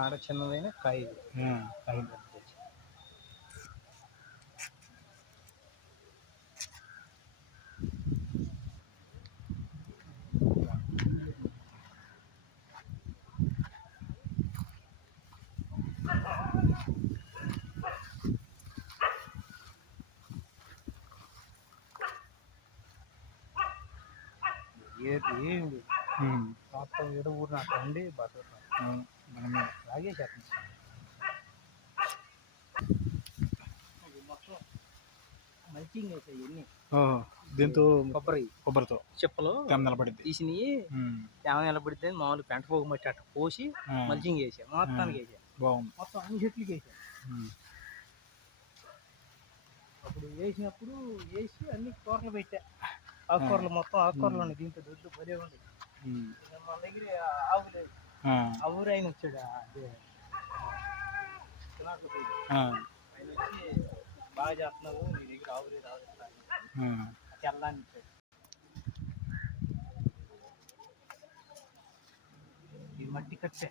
కాడ చిన్నదైన కాయ కాయ పెద్దది. ఏం మొత్తం ఏదో ఊరు నాకు అండి బస్సు లాగేసేస్తాను. మొత్తం మల్చింగ్ వేసాయి ఇవన్నీ. దీంతో కొబ్బరితో చెప్పలు నిలబడింది తీసినవి తేమ నిలబడితే మామూలు పెంట పోగు మట్టి అట్ట పోసి మల్చింగ్ వేసా మొత్తానికి వేసా. బాగుంది. మొత్తం అన్ని చెట్లకి వేసా. అప్పుడు వేసినప్పుడు వేసి అన్ని కూరలు పెట్టా. ఆకుకూరలు మొత్తం ఆకుకూరలు ఉన్నాయి దీంట్లో దొడ్డు భలే ఉంది. మన దగ్గర ఆవు లేదు. ఆ ఊరు ఆయన వచ్చాడు ఆయన వచ్చి బాగా చేస్తున్నారు నీ దగ్గర ఆవు లేదు తెల్లాన్ని ఇచ్చాడు. ఇది మట్టి కట్టే